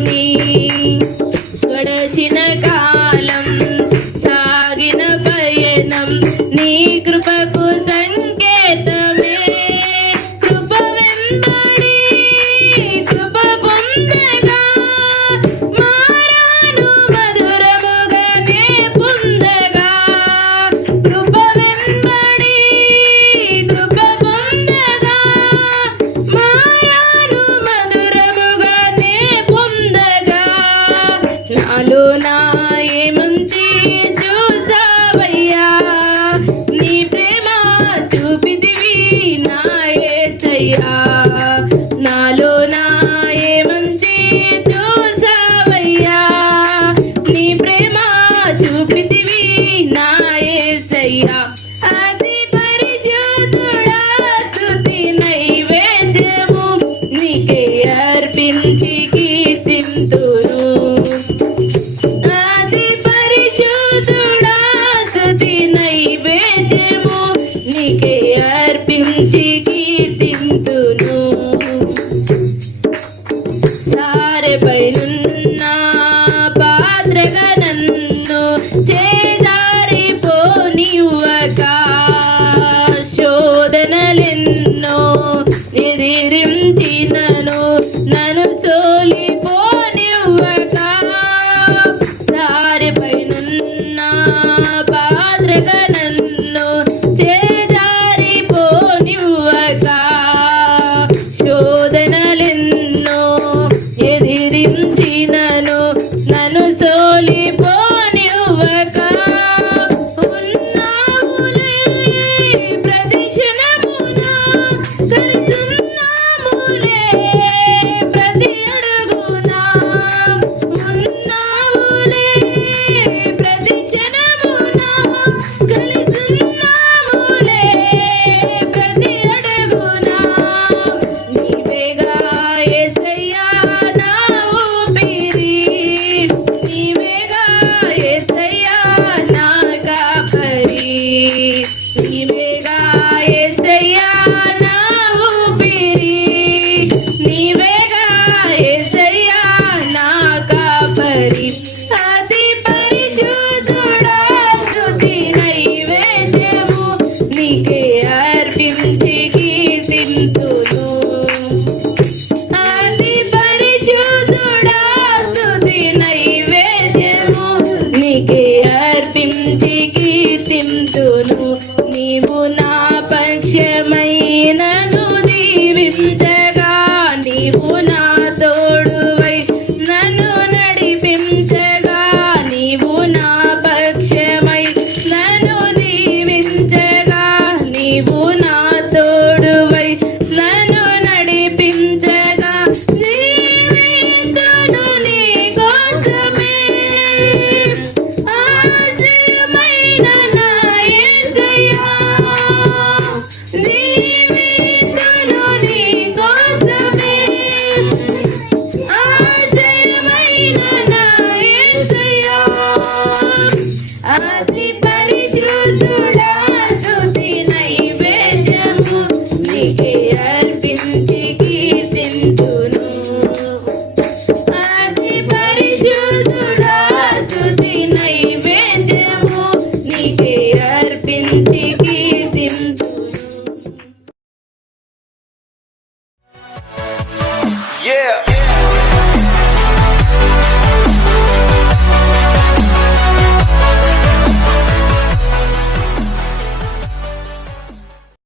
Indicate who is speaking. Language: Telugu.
Speaker 1: నీ